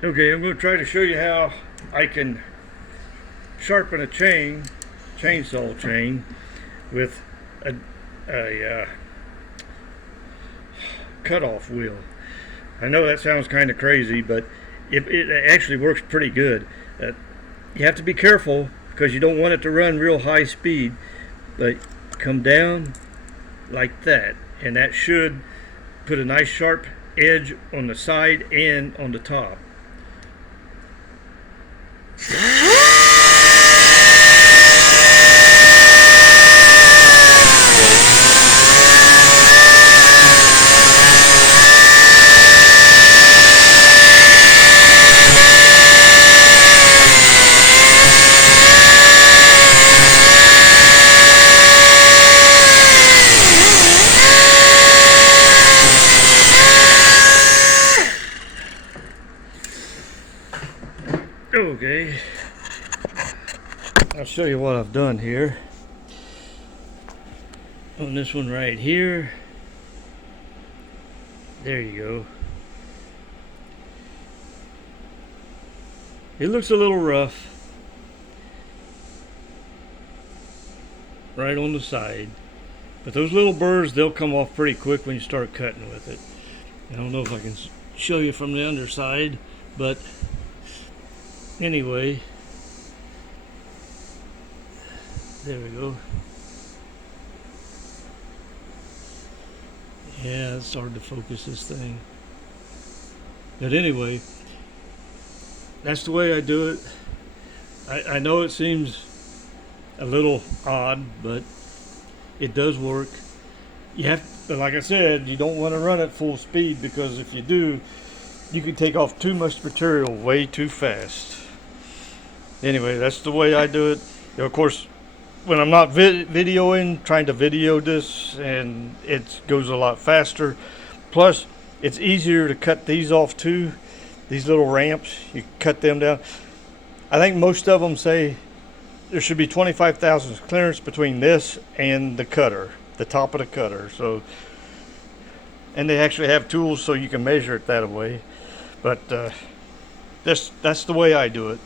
Okay, I'm going to try to show you how I can sharpen a chainsaw chain, with a cutoff wheel. I know that sounds kind of crazy, but it actually works pretty good. You have to be careful because you don't want it to run real high speed, but come down like that, and that should put a nice sharp edge on the side and on the top. Okay, I'll show you what I've done here. On this one right here, there you go. It looks a little rough right on the side, but those little burrs, they'll come off pretty quick when you start cutting with it. I don't know if I can show you from the underside, but anyway, there we go. Yeah, it's hard to focus this thing. But anyway, that's the way I do it. I know it seems a little odd, but it does work. You have, like I said, you don't want to run at full speed, because if you do, you can take off too much material way too fast. Anyway, that's the way I do it. Of course, when I'm not videoing, trying to video this, and it goes a lot faster. Plus, it's easier to cut these off too. These little ramps, you cut them down. I think most of them say there should be 25 thousandths clearance between this and the cutter, the top of the cutter. So, and they actually have tools so you can measure it that way. But that's the way I do it.